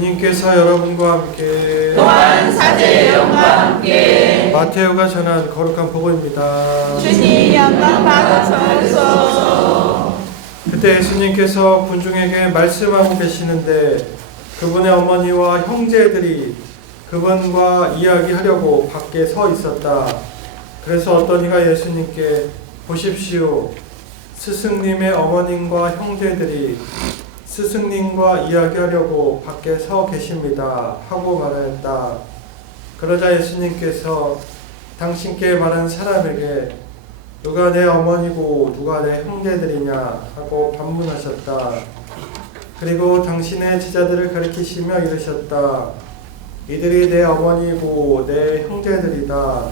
주님께서 여러분과 함께 또한 사제의 영과 함께 마테오가 전한 거룩한 복음입니다. 주님 영광 받으소서. 그때 예수님께서 군중에게 말씀하고 계시는데 그분의 어머니와 형제들이 그분과 이야기하려고 밖에 서 있었다. 그래서 어떤 이가 예수님께 보십시오. 스승님의 어머님과 형제들이 스승님과 이야기하려고 밖에 서 계십니다. 하고 말하였다. 그러자 예수님께서 당신께 말한 사람에게 누가 내 어머니고 누가 내 형제들이냐 하고 반문하셨다. 그리고 당신의 제자들을 가리키시며 이르셨다. 이들이 내 어머니고 내 형제들이다.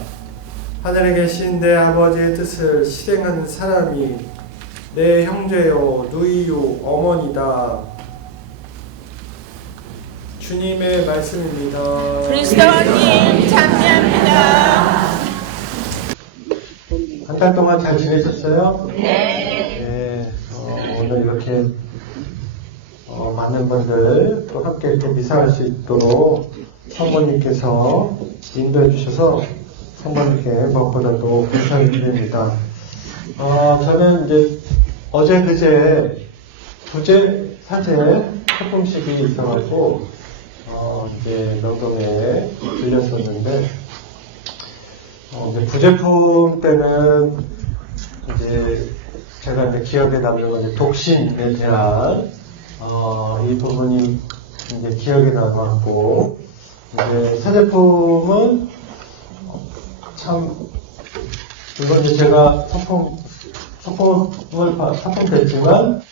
하늘에 계신 내 아버지의 뜻을 실행하는 사람이 내 형제요 누이요 어머니다. 주님의 말씀입니다. 그리스도님 찬미합니다. 한 달 동안 잘 지내셨어요? 네. 오늘 이렇게 많은 분들 또 함께 이렇게 미사할 수 있도록 성모님께서 인도해 주셔서 성모님께 무엇보다도 감사를 드립니다. 저는 이제 어제 그제 부재 사제 합동식이 있어가지고 이제 명동에 들렸었는데 이제 부제품 때는 이제 제가 이제 기억에 남는 건 이제 독신에 대한 이 부분이 이제 기억에 남았고 이제 사제품은 참 이건 이제 제가 소품됐지만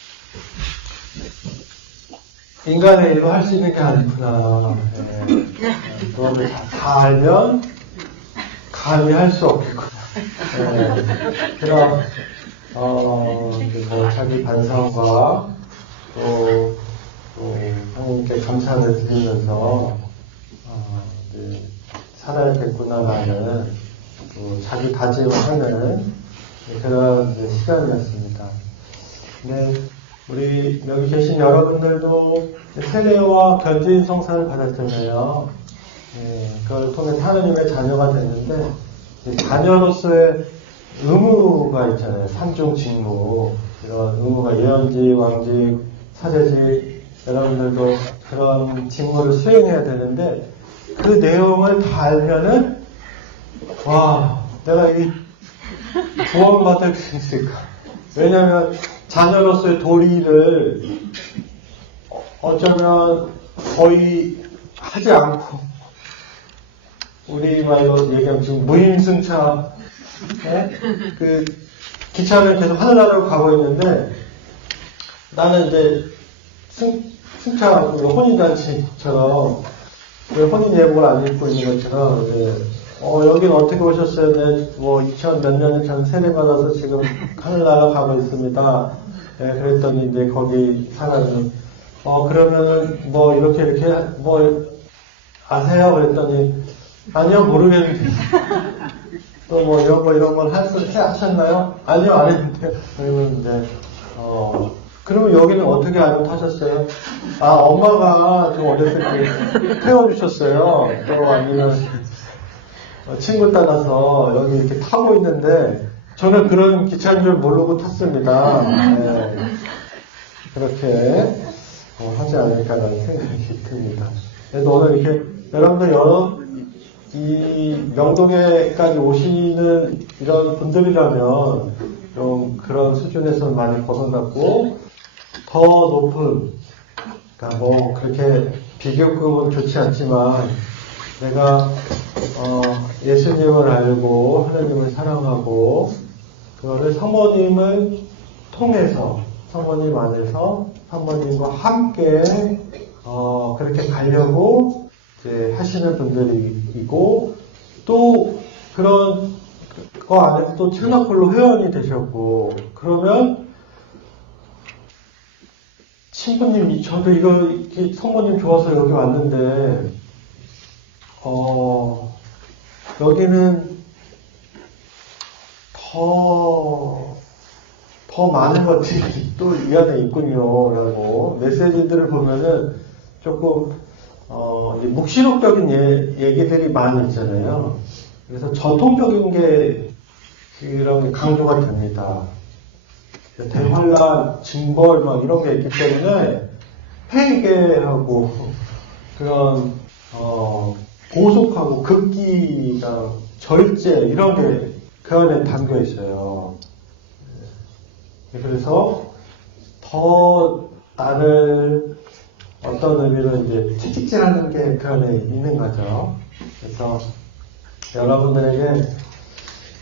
인간의 일로 할 수 있는 게 아니구나. 그거를 다 알면 감히 할 수 없겠구나. 제가 뭐 자기 반성과 또 하나님께 감사를 드리면서 살아야겠구나라는 또 자기 다짐하는 그런 시간이었습니다. 네, 우리 여기 계신 여러분들도 세례와 견지인 성사를 받았잖아요. 그걸 통해 하나님의 자녀가 됐는데 자녀로서의 의무가 있잖아요. 상종 직무. 이런 의무가 예언직, 왕직, 사제직 여러분들도 그런 직무를 수행해야 되는데 그 내용을 다 알면은 와 내가 이 구원받을 수 있을까? 왜냐하면 자녀로서의 도리를 어쩌면 거의 하지 않고 우리 말로 얘기하면 지금 무임승차 그 기차를 계속 하늘나라로 가고 있는데 나는 이제 승차 혼인잔치처럼 혼인 예복을 안 입고 있는 것처럼 이제 여긴 어떻게 오셨어요? 네, 뭐 2000 몇 년 전 세례받아서 지금 하늘나라 가고 있습니다. 그랬더니 이제 거기 사람이 그러면은 뭐 이렇게 뭐 아세요? 그랬더니 아니요 모르겠는데 또 뭐 이런 걸 하셨나요? 아니요 안 했는데 그러는데 그러면 여기는 어떻게 알고 타셨어요? 엄마가 좀 어렸을 때 태워주셨어요. 또 아니면 친구 따라서 여기 이렇게 타고 있는데 저는 그런 기차인 줄 모르고 탔습니다. 그렇게 하지 않을까라는 생각이 듭니다. 그래서 오늘 이렇게 여러분들 이 명동에까지 오시는 이런 분들이라면 좀 그런 수준에서 많이 벗어났고 더 높은 그러니까 뭐 그렇게 비교급은 좋지 않지만 내가 예수님을 알고 하나님을 사랑하고 그거를 사모님을 통해서 사모님 안에서 사모님과 함께 그렇게 가려고 이제 하시는 분들이고 또 그런 거 안에서 또 채널홀로 회원이 되셨고 그러면 친구님 저도 이렇게 성모님 좋아서 여기 왔는데 여기는 더 많은 것들이 또 이 안에 있군요. 라고 메시지들을 보면은 조금 이제 묵시록적인 얘기들이 많이 있잖아요. 그래서 전통적인 게 그런 게 강조가 됩니다. 대환란, 징벌 막 이런 게 있기 때문에 회개하고 그런 보속하고 극기가 절제 이런 게 그 안에 담겨 있어요. 그래서 더 나를 어떤 의미로 이제 채찍질하는 게 그 안에 있는 거죠. 그래서 여러분들에게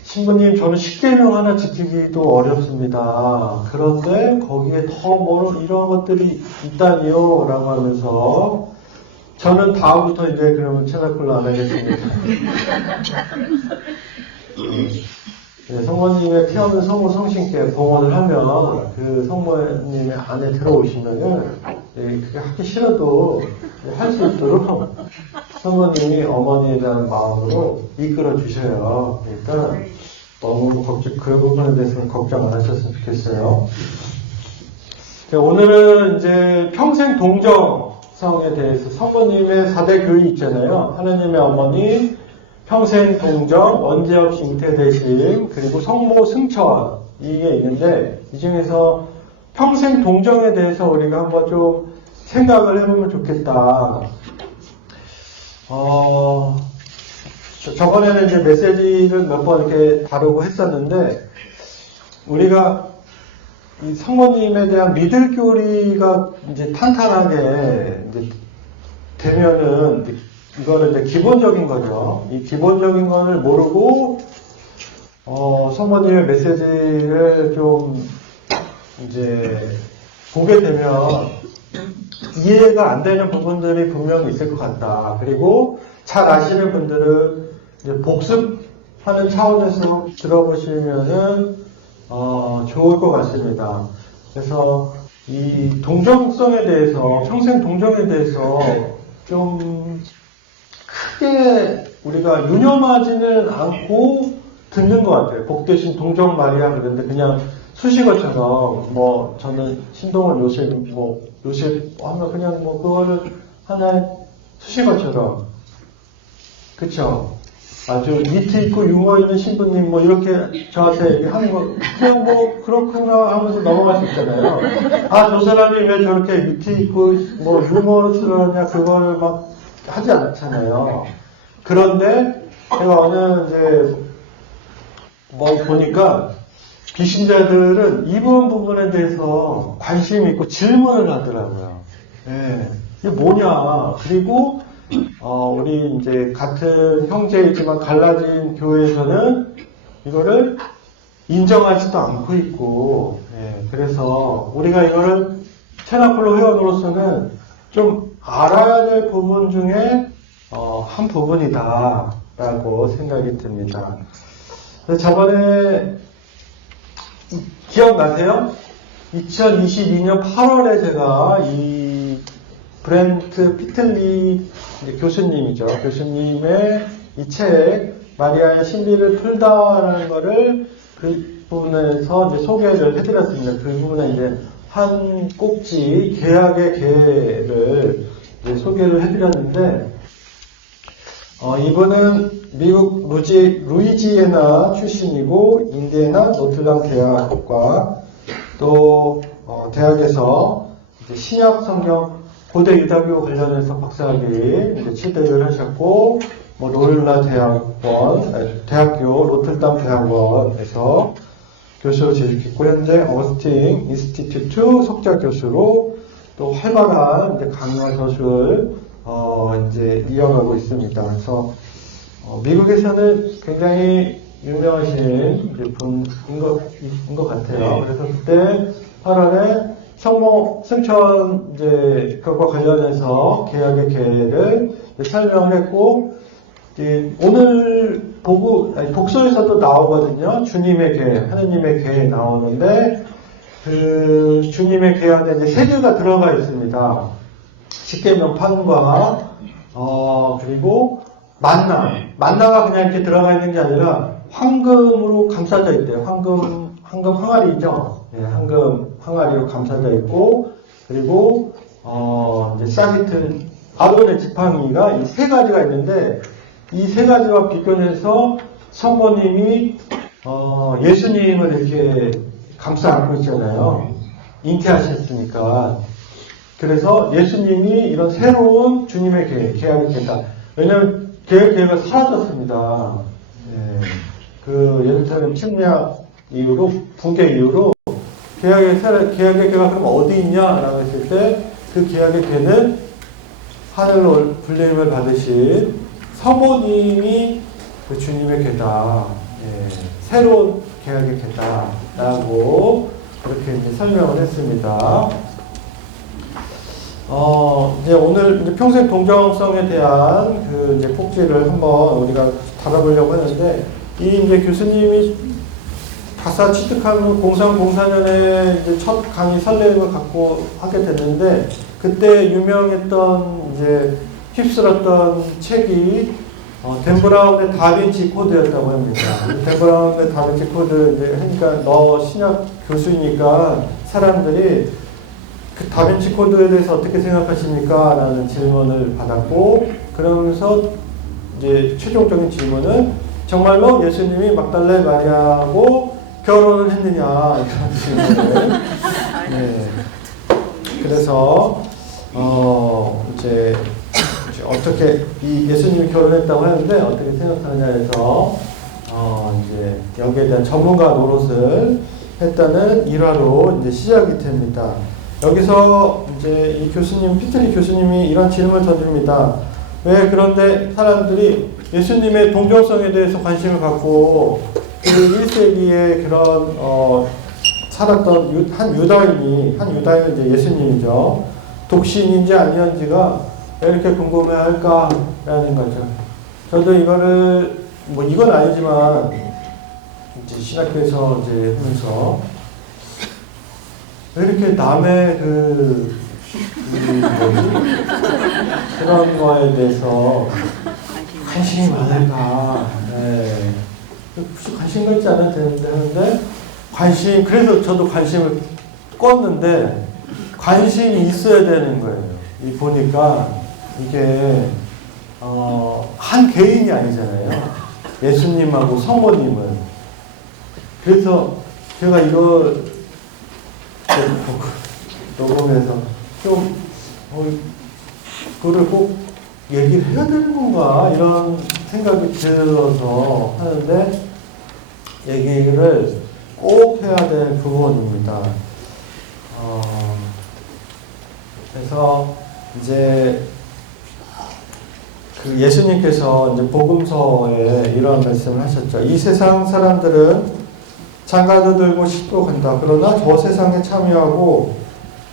신부님 저는 십계명 하나 지키기도 어렵습니다. 그런데 거기에 더 뭐 이런 것들이 있다니요 라고 하면서 저는 다음부터 이제 그러면 채널콜로 안 하겠습니다. 네, 성모님의 태어난 성모 성신께 봉헌을 하면 그 성모님의 안에 들어오시면은 그게 하기 싫어도 할 수 있도록 성모님이 어머니에 대한 마음으로 이끌어 주셔요. 그러니까 너무 그 부분에 대해서는 걱정 안 하셨으면 좋겠어요. 오늘은 이제 평생 동정성에 대해서 성모님의 4대 교리 있잖아요. 하느님의 어머니, 평생 동정, 언제 없이 잉태되심, 그리고 성모 승천 이게 있는데 이 중에서 평생 동정에 대해서 우리가 한번 좀 생각을 해보면 좋겠다. 저번에는 이제 메시지를 몇 번 이렇게 다루고 했었는데 우리가 이 성모님에 대한 믿을 교리가 이제 탄탄하게 이제 되면은 이거는 이제 기본적인 거죠. 이 기본적인 거를 모르고 성모님의 메시지를 좀 이제 보게 되면 이해가 안 되는 부분들이 분명히 있을 것 같다. 그리고 잘 아시는 분들은 이제 복습하는 차원에서 들어보시면은 좋을 것 같습니다. 그래서 이 동정성에 대해서, 평생 동정에 대해서 좀 크게 우리가 유념하지는 않고 듣는 것 같아요. 복되신 동정 마리아 그런데 그냥 수식어처럼 뭐 저는 신동원 요셉 하면 그냥 뭐 그거를 하나의 수식어처럼 그쵸? 아주 위트 있고 유머 있는 신부님 뭐 이렇게 저한테 얘기하는 거 그냥 뭐 그렇구나 하면서 넘어갈 수 있잖아요. 아 저 사람이 왜 저렇게 위트 있고 뭐 유머러스하냐 그거를 막 하지 않잖아요. 그런데 제가 어느 이제 뭐 보니까 비신자들은 이 부분에 대해서 관심이 있고 질문을 하더라고요. 예, 이게 뭐냐. 그리고 우리 이제 같은 형제이지만 갈라진 교회에서는 이거를 인정하지도 않고 있고, 예, 그래서 우리가 이거를 체나폴로 회원으로서는 좀 알아야 될 부분 중에 한 부분이다라고 생각이 듭니다. 저번에 기억나세요? 2022년 8월에 제가 이 브렌트 피틀리 교수님이죠. 교수님의 이 책 마리아의 신비를 풀다라는 거를 그 부분에서 이제 소개를 해드렸습니다. 그 부분에 이제 한 꼭지 계약의 계를 소개를 해드렸는데 이분은 미국 루이지애나 출신이고 인디애나 노틀담 대학과 또 대학에서 이제 신약 성경 고대 유다교 관련해서 박사학위 이제 취득을 하셨고 뭐 로율라 대학교 로틀담 대학원에서 교수로 재직했고 현재 어스팅 인스티튜트 석좌 교수로 또 활발한 이제 강연 서술 이제 이어가고 있습니다. 그래서 미국에서는 굉장히 유명하신 분인 것 같아요. 그래서 그때 8월에 성모 승천 이제 그것과 관련해서 계약의 계획을 설명을 했고 오늘 독서에서도 나오거든요. 주님의 계, 하느님의 계 나오는데 그 주님의 계 안에 이제 세 개가 들어가 있습니다. 십계명 판과 그리고 만나가 그냥 이렇게 들어가 있는 게 아니라 황금으로 감싸져 있대요. 황금 항아리죠. 네, 황금 항아리로 감싸져 있고 그리고 이제 싹이 튼 아론의 지팡이가 이 세 가지가 있는데 이 세 가지와 비교해서 성모님이 예수님을 이렇게 감싸 안고 있잖아요. 잉태하셨으니까. 그래서 예수님이 이런 새로운 주님의 계약의 계다. 왜냐하면 계약가 사라졌습니다. 예루살렘 침략 이후로, 붕괴 이후로 계약의 계가 그럼 어디 있냐라고 했을 때 그 계약의 계는 하늘로 불림을 받으신 성모님이 그 주님의 계다. 새로운 계약의 계다라고 그렇게 이제 설명을 했습니다. 이제 오늘 이제 평생 동정성에 대한 그 이제 꼭지를 한번 우리가 다뤄보려고 하는데, 이 이제 교수님이 박사 취득한 후 0304년에 이제 첫 강의 설레임을 갖고 하게 됐는데, 그때 유명했던 이제 휩쓸었던 책이 댄 브라운의 다빈치 코드였다고 합니다. 댄 브라운의 다빈치 코드 이제 하니까 너 신약 교수이니까 사람들이 그 다빈치 코드에 대해서 어떻게 생각하십니까? 라는 질문을 받았고, 그러면서 이제 최종적인 질문은 정말로 예수님이 막달라 마리아하고 결혼을 했느냐 이런 질문을. 그래서 이제 어떻게 이 예수님이 결혼했다고 하는데 어떻게 생각하느냐 해서 이제 여기에 대한 전문가 노릇을 했다는 일화로 이제 시작이 됩니다. 여기서 이제 이 교수님, 피트리 교수님이 이런 질문을 던집니다. 왜 그런데 사람들이 예수님의 동정성에 대해서 관심을 갖고 그 1세기에 그런 살았던 한 유다인이 이제 예수님이죠. 독신인지 아니었는지가 왜 이렇게 궁금해할까라는 거죠. 저도 이거를 이건 아니지만 이제 신학교에서 이제 하면서 왜 이렇게 남의 그런 거에 대해서 관심이 많을까? 굳이 관심 갖지 않아도 되는데 하는데 그래서 저도 관심을 껐는데 관심이 있어야 되는 거예요. 보니까 이게 한 개인이 아니잖아요. 예수님하고 성모님은. 그래서 제가 이거 녹음해서 좀 그거를 꼭 얘기를 해야 되는 건가 이런 생각이 들어서 하는데 얘기를 꼭 해야 될 부분입니다. 그래서 이제 그 예수님께서 이제 복음서에 이런 말씀을 하셨죠. 이 세상 사람들은 장가도 들고 싣고 간다. 그러나 저 세상에 참여하고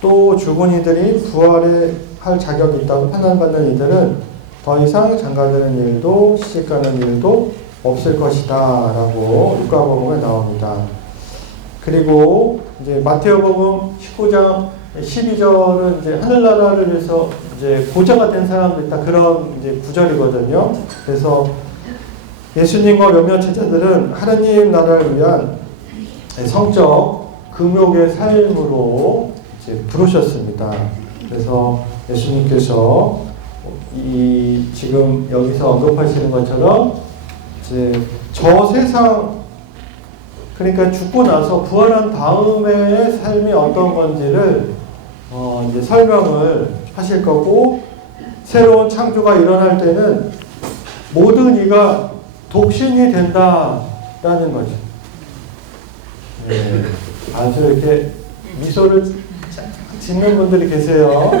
또 죽은 이들이 부활에 할 자격이 있다고 판단받는 이들은 더 이상 장가드는 일도 시집가는 일도 없을 것이다 라고 루카복음에 나옵니다. 그리고 이제 마태오복음 19장 12절은 이제 하늘나라를 위해서 이제 보좌가 된 사람도 있다, 그런 이제 구절이거든요. 그래서 예수님과 몇몇 제자들은 하느님 나라를 위한 성적 금욕의 삶으로 이제 부르셨습니다. 그래서 예수님께서 지금 여기서 언급하시는 것처럼 이제 저 세상, 그러니까 죽고 나서 부활한 다음의 삶이 어떤 건지를 이제 설명을 하실 거고, 새로운 창조가 일어날 때는 모든 이가 독신이 된다라는 거죠. 아주 이렇게 미소를 짓는 분들이 계세요.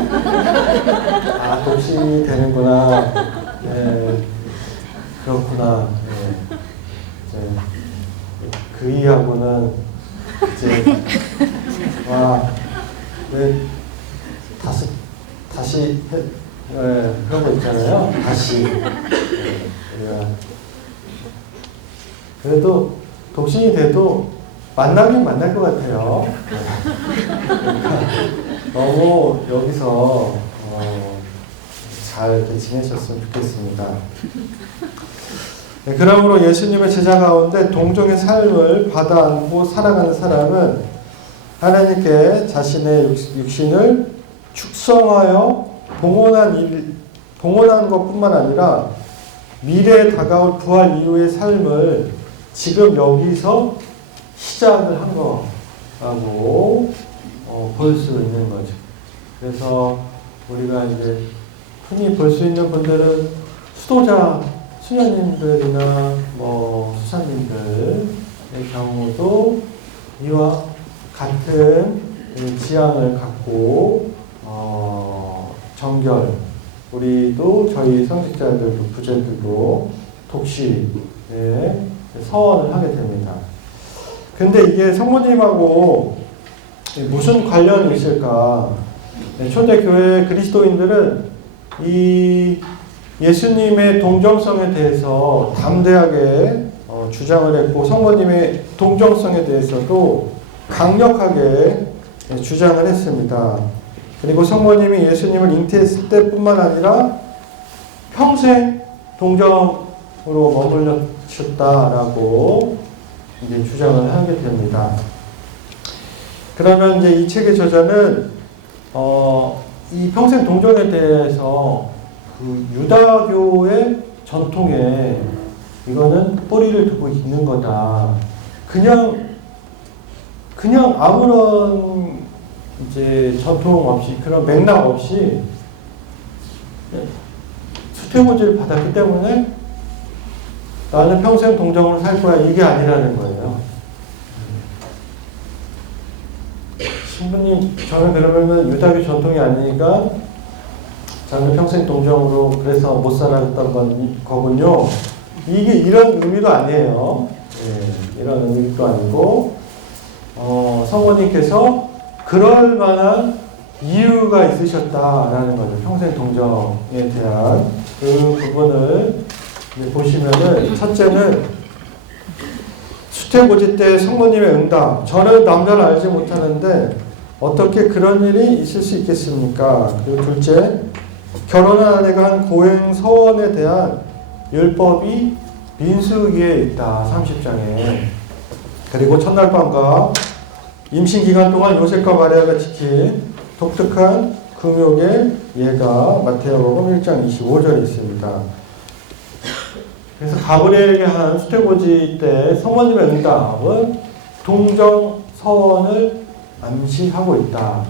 아, 독신이 되는구나. 그렇구나. 그 이하고는 이제 다시 그런 거 있잖아요. 다시. 그래도 독신이 돼도 만나긴 만날 것 같아요. 너무 여기서 잘 이렇게 지내셨으면 좋겠습니다. 그러므로 예수님의 제자 가운데 동정의 삶을 받아안고 살아가는 사람은 하나님께 자신의 육신을 축성하여 봉헌한 동원한 것뿐만 아니라 미래에 다가올 부활 이후의 삶을 지금 여기서 시작을 한 거라고 볼 수 있는 거죠. 그래서 우리가 이제 흔히 볼 수 있는 분들은 수도자, 수녀님들이나 수사님들의 경우도 이와 같은 지향을 갖고 정결, 우리도 저희 성직자들도 부제들도 독시에 서원을 하게 됩니다. 근데 이게 성모님하고 무슨 관련이 있을까? 초대교회 그리스도인들은 이 예수님의 동정성에 대해서 담대하게 주장을 했고 성모님의 동정성에 대해서도 강력하게 주장을 했습니다. 그리고 성모님이 예수님을 잉태했을 때뿐만 아니라 평생 동정으로 머물렀다라고 이제 주장을 하게 됩니다. 그러면 이제 이 책의 저자는 이 평생 동정에 대해서 그 유다교의 전통에 이거는 뿌리를 두고 있는 거다. 그냥 아무런 이제 전통 없이 그런 맥락 없이 수태고지를 받았기 때문에 나는 평생 동정으로 살 거야 이게 아니라는 거예요. 신부님 저는 그러면은 유다교 전통이 아니니까 저는 평생 동정으로 그래서 못 살았던 거군요. 이게 이런 의미도 아니에요. 이런 의미도 아니고 성모님께서 그럴 만한 이유가 있으셨다라는 거죠. 평생 동정에 대한 그 부분을 보시면은 첫째는 수태고지 때 성모님의 응답. 저는 남자를 알지 못하는데 어떻게 그런 일이 있을 수 있겠습니까? 그리고 둘째, 결혼한 아내가 한 고행 서원에 대한 율법이 민수기에 있다. 30장에. 그리고 첫날 밤과 임신 기간 동안 요셉과 마리아가 지킨 독특한 금욕의 예가 마태복음 1장 25절에 있습니다. 그래서 가브리엘에게 한 수태고지 때 성모님의 응답은 동정 서원을 암시하고 있다.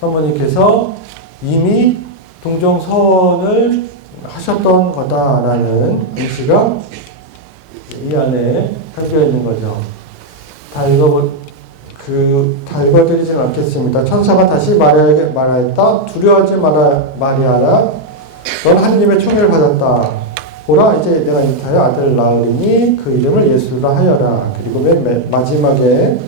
성모님께서 이미 동정 서원을 하셨던 거다라는 암시가 이 안에 담겨 있는 거죠. 다 읽어드리진 않겠습니다. 천사가 다시 마리아에게 말하였다. 두려워하지 마라, 마리아라. 넌 하느님의 총애를 받았다. 보라, 이제 내가 잉태하여 아들을 낳으리니 그 이름을 예수라 하여라. 그리고 맨 마지막에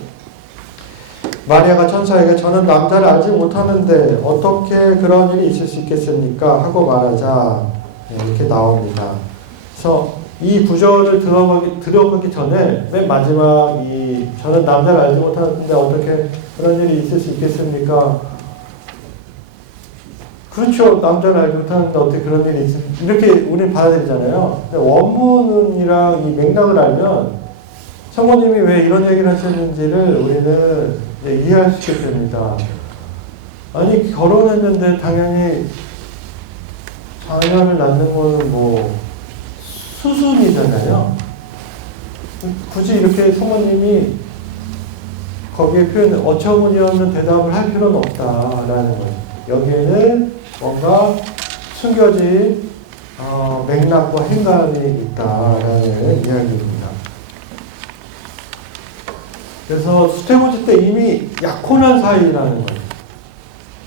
마리아가 천사에게 저는 남자를 알지 못하는데 어떻게 그런 일이 있을 수 있겠습니까? 하고 말하자. 이렇게 나옵니다. 그래서 이 구절을 들어가기 전에 맨 마지막 저는 남자를 알지 못하는데 어떻게 그런 일이 있을 수 있겠습니까? 그렇죠. 남자를 알지 못하는데 어떻게 그런 일이 있습니까? 이렇게 우리는 받아들이잖아요. 근데 원문이랑 이 맥락을 알면 성모님이 왜 이런 얘기를 하셨는지를 우리는 이해할 수 있게 됩니다. 아니 결혼했는데 당연히 자녀를 낳는 거는 수순이잖아요. 굳이 이렇게 성모님이 거기에 표현을 어처구니없는 대답을 할 필요는 없다라는 거예요. 여기에는 뭔가 숨겨진 맥락과 행간이 있다라는 이야기입니다. 그래서 수태고지 때 이미 약혼한 사이라는 거예요.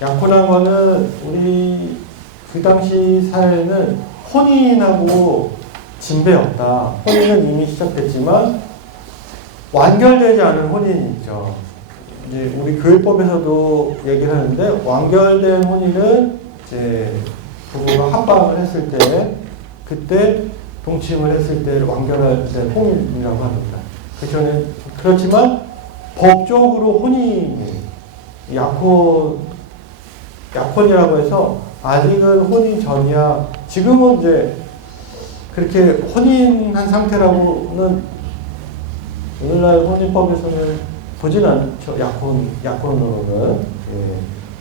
약혼한 거는 우리 그 당시 사회는 혼인하고 진배 없다. 혼인은 이미 시작됐지만 완결되지 않은 혼인이 있죠. 이제 우리 교회법에서도 얘기를 하는데 완결된 혼인은 이제 부부가 합방을 했을 때 그때 동침을 했을 때 완결할 때 혼인이라고 합니다. 그렇지만 법적으로 혼인이 약혼이라고 해서 아직은 혼인 전이야. 지금은 이제 그렇게 혼인한 상태라고는 오늘날 혼인법에서는 보진 않죠. 약혼으로는.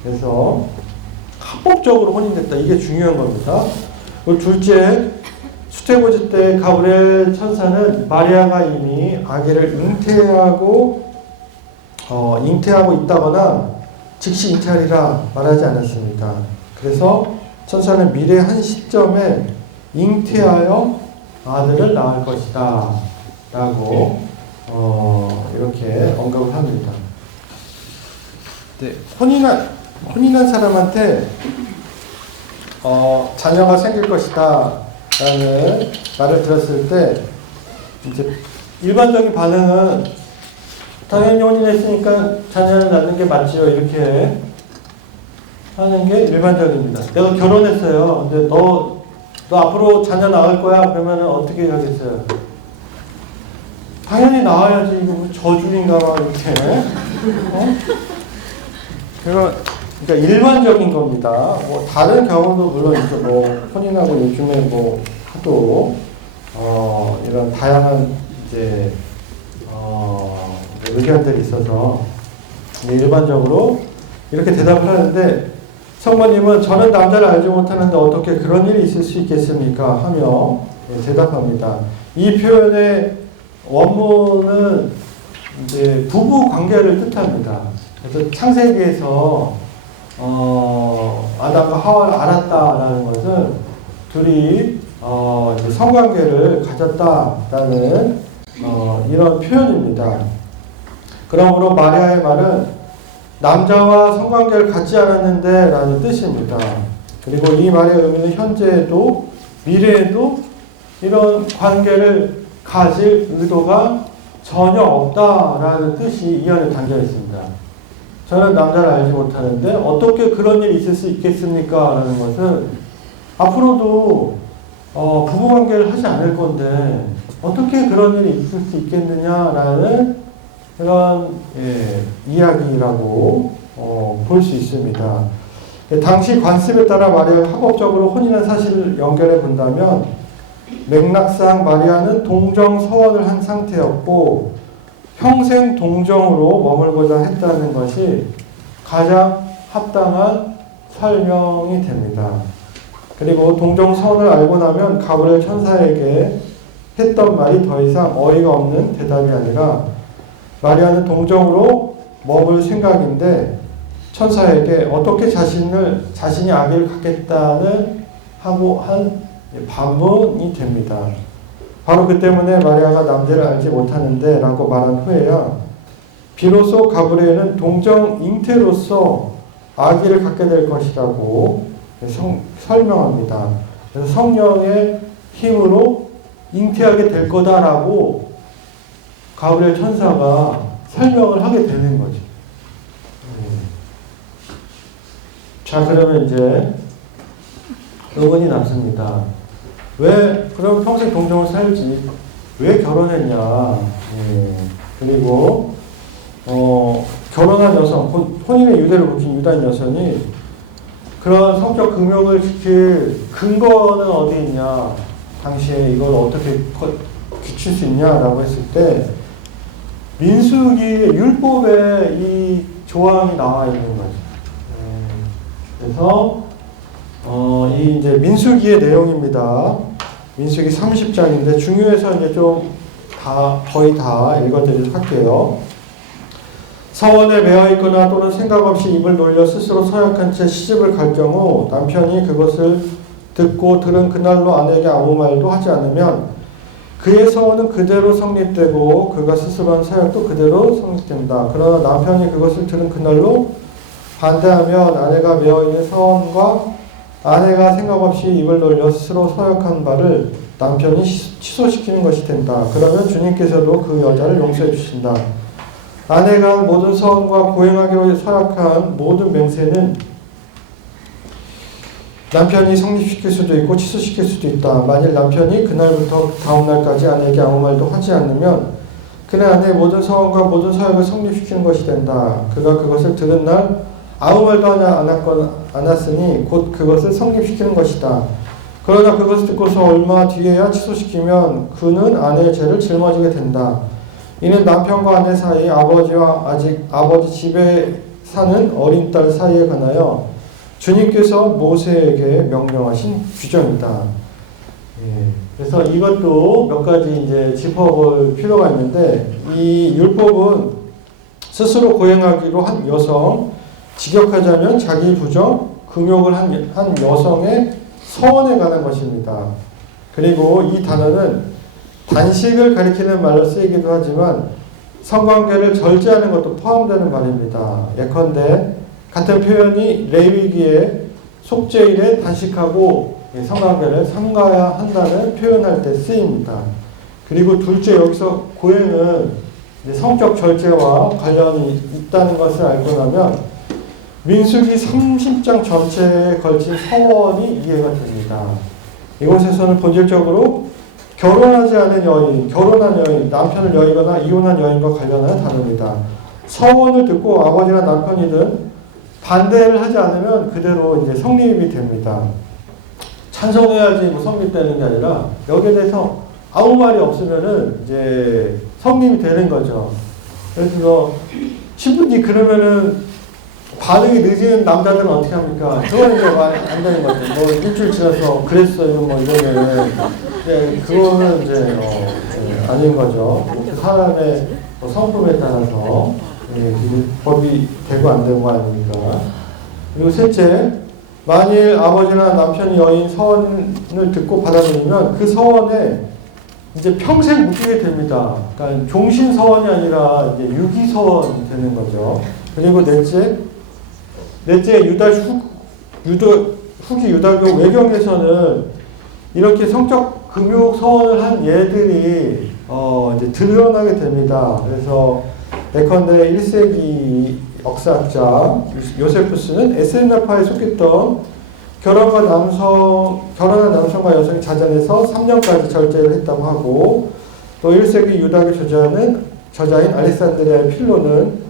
그래서 합법적으로 혼인됐다. 이게 중요한 겁니다. 그 둘째, 수태고지 때 가브리엘 천사는 마리아가 이미 아기를 잉태하고 있다거나 즉시 잉태하리라 말하지 않았습니다. 그래서 천사는 미래 한 시점에 잉태하여 아들을 낳을 것이다 라고 이렇게 언급을 합니다. 네, 혼인한 사람한테 자녀가 생길 것이다 라는 말을 들었을 때 이제 일반적인 반응은 당연히 혼인했으니까 자녀를 낳는 게 맞지요 이렇게 하는 게 일반적입니다. 내가 결혼했어요. 근데 너 앞으로 자녀 낳을 거야? 그러면 어떻게 하겠어요? 당연히 낳아야지. 이거 뭐 저주인가 봐 이렇게. 그러니까 일반적인 겁니다. 뭐 다른 경우도 물론 있죠. 뭐 혼인하고 요즘에 뭐 하도 이런 다양한 이제 의견들이 있어서 일반적으로 이렇게 대답을 하는데 성모님은 저는 남자를 알지 못하는데 어떻게 그런 일이 있을 수 있겠습니까? 하며 대답합니다. 이 표현의 원문은 이제 부부 관계를 뜻합니다. 그래서 창세기에서 아담과 하와를 알았다라는 것은 둘이 이제 성관계를 가졌다라는 이런 표현입니다. 그러므로 마리아의 말은 남자와 성관계를 갖지 않았는데 라는 뜻입니다. 그리고 이 말의 의미는 현재에도 미래에도 이런 관계를 가질 의도가 전혀 없다라는 뜻이 이 안에 담겨 있습니다. 저는 남자를 알지 못하는데 어떻게 그런 일이 있을 수 있겠습니까? 라는 것은 앞으로도 부부관계를 하지 않을 건데 어떻게 그런 일이 있을 수 있겠느냐라는 그런 이야기라고 볼 수 있습니다. 당시 관습에 따라 마리아가 합법적으로 혼인한 사실을 연결해 본다면 맥락상 마리아는 동정 서원을 한 상태였고 평생 동정으로 머물고자 했다는 것이 가장 합당한 설명이 됩니다. 그리고 동정 서원을 알고 나면 가브리엘 천사에게 했던 말이 더 이상 어이가 없는 대답이 아니라 마리아는 동정으로 머물 생각인데 천사에게 어떻게 자신이 아기를 갖겠다는 하고 한 반문이 됩니다. 바로 그 때문에 마리아가 남자를 알지 못하는데 라고 말한 후에야 비로소 가브리엘은 동정 잉태로서 아기를 갖게 될 것이라고 설명합니다. 그래서 성령의 힘으로 잉태하게 될 거다라고 가브리엘 천사가 설명을 하게 되는 거죠. 자, 그러면 이제 의문이 남습니다. 왜 그럼 평생 동정을 살지? 왜 결혼했냐? 그리고 결혼한 여성, 혼인의 유대를 지킨 유다인 여성이 그런 성적 금욕을 지킬 근거는 어디 있냐? 당시에 이걸 어떻게 비출 수 있냐라고 했을 때 민수기 율법에 이 조항이 나와 있는 거죠. 그래서 이 이제 민수기의 내용입니다. 민수기 30장인데 중요해서 이제 좀 거의 다 읽어드리도록 할게요. 서원에 매어 있거나 또는 생각 없이 입을 놀려 스스로 서약한 채 시집을 갈 경우 남편이 그것을 듣고 들은 그날로 아내에게 아무 말도 하지 않으면 그의 서원은 그대로 성립되고 그가 스스로 한 서약도 그대로 성립된다. 그러나 남편이 그것을 들은 그날로 반대하면 아내가 매어있는 서원과 아내가 생각 없이 입을 놀려 스스로 서약한 바를 남편이 취소시키는 것이 된다. 그러면 주님께서도 그 여자를 용서해 주신다. 아내가 모든 서원과 고행하기로 서약한 모든 맹세는 남편이 성립시킬 수도 있고 취소시킬 수도 있다. 만일 남편이 그날부터 다음날까지 아내에게 아무 말도 하지 않으면 그는 아내의 모든 서원과 모든 서약을 성립시키는 것이 된다. 그가 그것을 들은 날 아무 말도 않았으니 곧 그것을 성립시키는 것이다. 그러나 그것을 듣고서 얼마 뒤에야 취소시키면 그는 아내의 죄를 짊어지게 된다. 이는 남편과 아내 사이 아버지 집에 사는 어린 딸 사이에 관하여 주님께서 모세에게 명령하신 규정이다. 예, 그래서 이것도 몇 가지 이제 짚어볼 필요가 있는데, 이 율법은 스스로 고행하기로 한 여성, 직역하자면 자기 부정, 금욕을 한 여성의 서원에 관한 것입니다. 그리고 이 단어는 단식을 가리키는 말로 쓰이기도 하지만 성관계를 절제하는 것도 포함되는 말입니다. 예컨대 같은 표현이 레위기에 속죄일에 단식하고 성관계를 삼가야 한다는 표현할 때 쓰입니다. 그리고 둘째, 여기서 고행은 성적 절제와 관련이 있다는 것을 알고 나면 민수기 30장 전체에 걸친 서원이 이해가 됩니다. 이곳에서는 본질적으로 결혼하지 않은 여인, 결혼한 여인, 남편을 여의거나 이혼한 여인과 관련한 단어입니다. 서원을 듣고 아버지나 남편이든 반대를 하지 않으면 그대로 이제 성립이 됩니다. 찬성해야지 뭐 성립되는 게 아니라 여기에 대해서 아무 말이 없으면은 이제 성립이 되는 거죠. 그래서 신부님 그러면은 반응이 늦은 남자들은 어떻게 합니까? 그건 이제 말 안 되는 거죠. 뭐 일주일 지나서 그랬어요, 뭐 이러면은 그거는 이제 아닌 거죠. 그 사람의 성품에 따라서 법이 되고 안 되고 아닙니까? 그리고 셋째, 만일 아버지나 남편이 여인 서원을 듣고 받아들이면 그 서원에 이제 평생 묶이게 됩니다. 그러니까 종신 서원이 아니라 이제 유기 서원이 되는 거죠. 그리고 넷째 후기 유다교 외경에서는 이렇게 성적 금욕 서원을 한 예들이 이제 드러나게 됩니다. 그래서 예컨대 1세기 역사학자 요세푸스는 에스엔나파에 속했던 결혼한 남성과 여성이 자전에서 3년까지 절제를 했다고 하고, 또 1세기 유다교 저자인 알렉산드리아의 필로는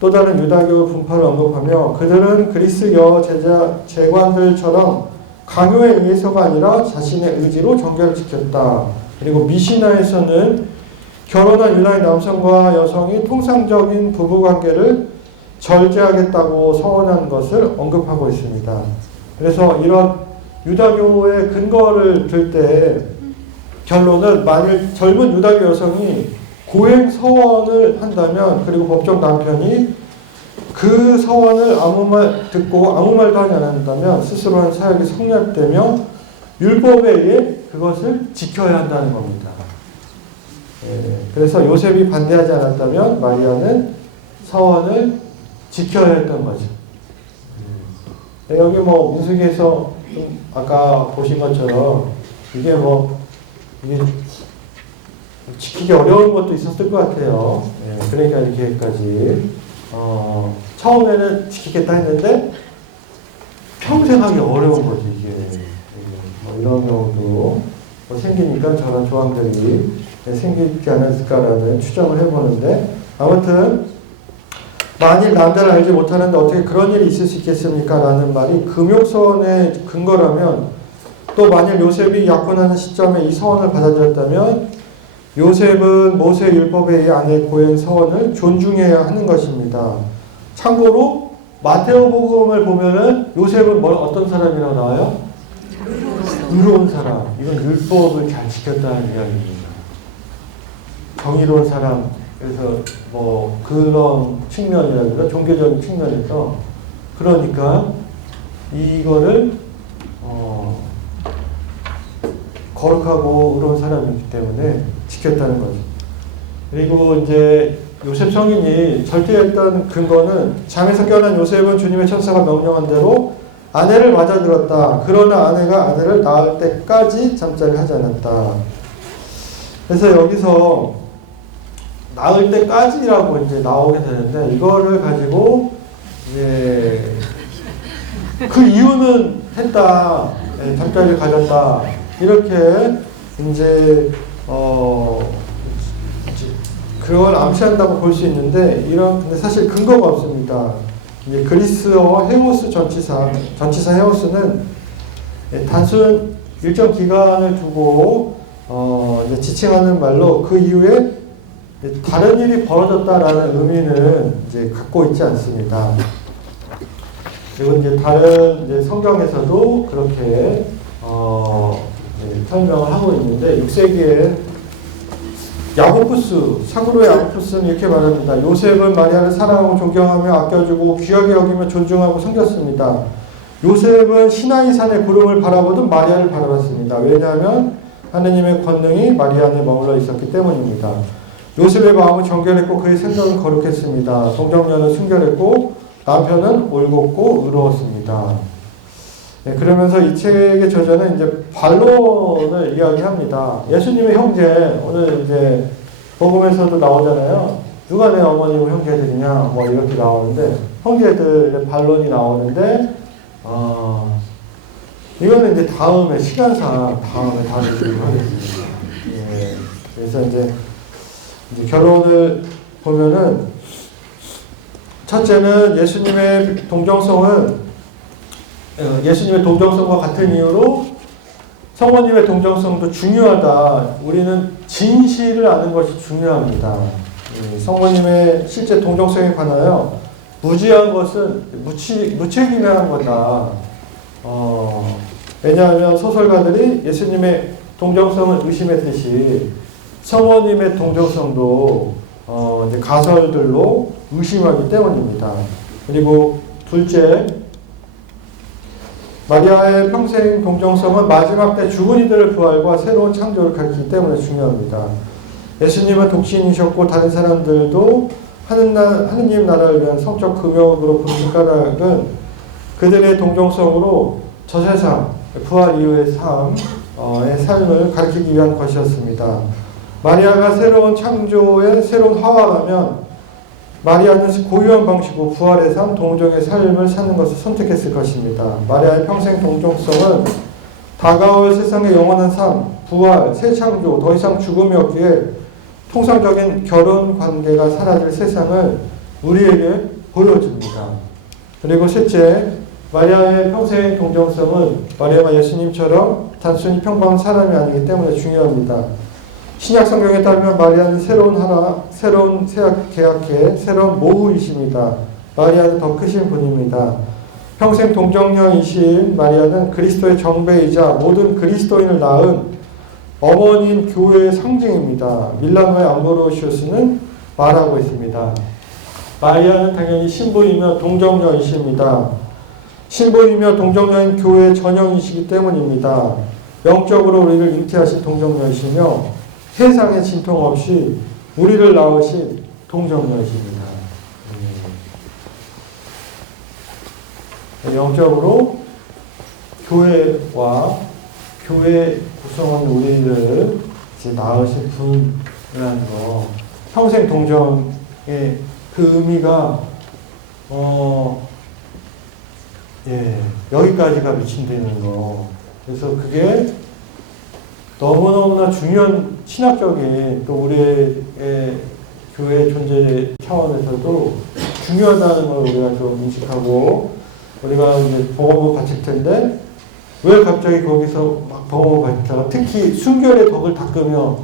또 다른 유다교 분파를 언급하며 그들은 그리스 제관들처럼 강요에 의해서가 아니라 자신의 의지로 정결을 지켰다. 그리고 미시나에서는 결혼한 유다인 남성과 여성이 통상적인 부부관계를 절제하겠다고 서원한 것을 언급하고 있습니다. 그래서 이런 유다교의 근거를 들 때 결론은 만일 젊은 유다교 여성이 고행 서원을 한다면, 그리고 법정 남편이 그 서원을 아무 말 듣고 아무 말도 하지 않는다면 스스로 한 사역이 성립되며 율법에 의해 그것을 지켜야 한다는 겁니다. 그래서 요셉이 반대하지 않았다면 마리아는 서원을 지켜야 했던 거죠. 여기 뭐 민수기에서 좀 아까 보신 것처럼 이게 지키기 어려운 것도 있었을 것 같아요. 그러니까 이렇게까지 처음에는 지키겠다 했는데 평생 하기 어려운 거죠. 이게 뭐 이런 경우도 생기니까 저런 조항들이 생기지 않았을까라는 추정을 해보는데, 아무튼 만일 남자를 알지 못하는데 어떻게 그런 일이 있을 수 있겠습니까? 라는 말이 금욕서원의 근거라면, 또 만일 요셉이 약혼하는 시점에 이 서원을 받아들였다면 요셉은 모세 율법에 의해 아내의 고행 서원을 존중해야 하는 것입니다. 참고로 마테오복음을 보면은 요셉은 어떤 사람이라고 나와요? 의로운 사람. 이건 율법을 잘 지켰다는 이야기입니다. 정의로운 사람. 그래서 뭐 그런 측면이라든가 종교적인 측면에서, 그러니까 이거를 거룩하고 의로운 사람이기 때문에 지켰다는 거죠. 그리고 이제 요셉 성인이 절제했던 근거는, 잠에서 깨어난 요셉은 주님의 천사가 명령한 대로 아내를 맞아들었다. 그러나 아내가 아들을 낳을 때까지 잠자리를 하지 않았다. 그래서 여기서 낳을 때까지라고 이제 나오게 되는데, 이거를 가지고 이제 그 이유는 했다. 잠자리를 가졌다. 이렇게 이제 그걸 암시한다고 볼 수 있는데, 근데 사실 근거가 없습니다. 이제 그리스어 헤오스 전치사 헤오스는 단순 일정 기간을 두고 이제 지칭하는 말로 그 이후에 다른 일이 벌어졌다라는 의미는 이제 갖고 있지 않습니다. 그리고 이제 다른 이제 성경에서도 그렇게 설명을 하고 있는데 6세기에 야고푸스, 사구로의 야고푸스는 이렇게 말합니다. 요셉은 마리아를 사랑하고 존경하며 아껴주고 귀하게 여기며 존중하고 섬겼습니다. 요셉은 시나이 산의 구름을 바라보듯 마리아를 바라봤습니다. 왜냐하면 하느님의 권능이 마리아 안에 머물러 있었기 때문입니다. 요셉의 마음은 정결했고 그의 생각은 거룩했습니다. 동정녀는 순결했고 남편은 올곧고 의로웠습니다. 네, 그러면서 이 책의 저자는 이제 반론을 이야기합니다. 예수님의 형제, 오늘 이제 복음에서도 나오잖아요. 누가 내 어머님을 형제들이냐, 뭐 이렇게 나오는데, 형제들의 반론이 나오는데, 이거는 이제 다음에, 시간상 다음에 다루도록 하겠습니다. 예, 그래서 이제 결론을 보면은, 첫째는 예수님의 동정성과 같은 이유로 성모님의 동정성도 중요하다. 우리는 진실을 아는 것이 중요합니다. 성모님의 실제 동정성에 관하여 무지한 것은 무책임한 거다. 왜냐하면 소설가들이 예수님의 동정성을 의심했듯이 성모님의 동정성도 이제 가설들로 의심하기 때문입니다. 그리고 둘째, 마리아의 평생 동정성은 마지막 때 죽은 이들의 부활과 새로운 창조를 가리키기 때문에 중요합니다. 예수님은 독신이셨고 다른 사람들도 하느님 나라를 위한 성적 금욕으로 부른 까닭은 그들의 동정성으로 저 세상, 부활 이후의 삶을 가리키기 위한 것이었습니다. 마리아가 새로운 창조의 새로운 하와라면 마리아는 고유한 방식으로 부활의 삶, 동정의 삶을 사는 것을 선택했을 것입니다. 마리아의 평생 동정성은 다가올 세상의 영원한 삶, 부활, 새 창조, 더 이상 죽음이 없기에 통상적인 결혼 관계가 사라질 세상을 우리에게 보여줍니다. 그리고 셋째, 마리아의 평생 동정성은 마리아가 예수님처럼 단순히 평범한 사람이 아니기 때문에 중요합니다. 신약 성경에 따르면 마리아는 새로운 새 계약의 새로운 모후이십니다. 마리아는 더 크신 분입니다. 평생 동정녀이신 마리아는 그리스도의 정배이자 모든 그리스도인을 낳은 어머니인 교회의 상징입니다. 밀라노의 암브로시우스는 말하고 있습니다. 마리아는 당연히 신부이며 동정녀이십니다. 신부이며 동정녀인 교회의 전형이시기 때문입니다. 영적으로 우리를 잉태하신 동정녀이시며 세상에 진통 없이 우리를 낳으신 동정녀이십니다. 영적으로 교회와 교회 구성원 우리를 이제 낳으신 분이라는 거, 평생 동정의 그 의미가 여기까지가 미친다는 거. 그래서 그게 너무너무나 중요한 신학적인 또 우리의 교회 존재 차원에서도 중요하다는 걸 우리가 좀 인식하고 우리가 이제 복음을 바칠 텐데 왜 갑자기 거기서 막 복음을 바치다가 특히 순결의 덕을 닦으며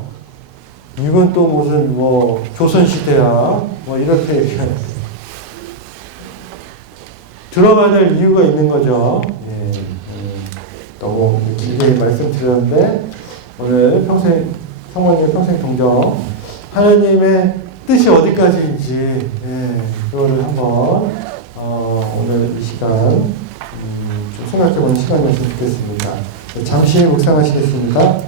이건 또 무슨 뭐 조선시대야 뭐 이렇게 들어가야 될 이유가 있는 거죠. 너무 길게 말씀드렸는데 오늘 성모님의 평생 동정 하나님의 뜻이 어디까지인지 그거를 한번 오늘 이 시간 좀 생각해보는 시간이었으면 좋겠습니다. 잠시 묵상하시겠습니다.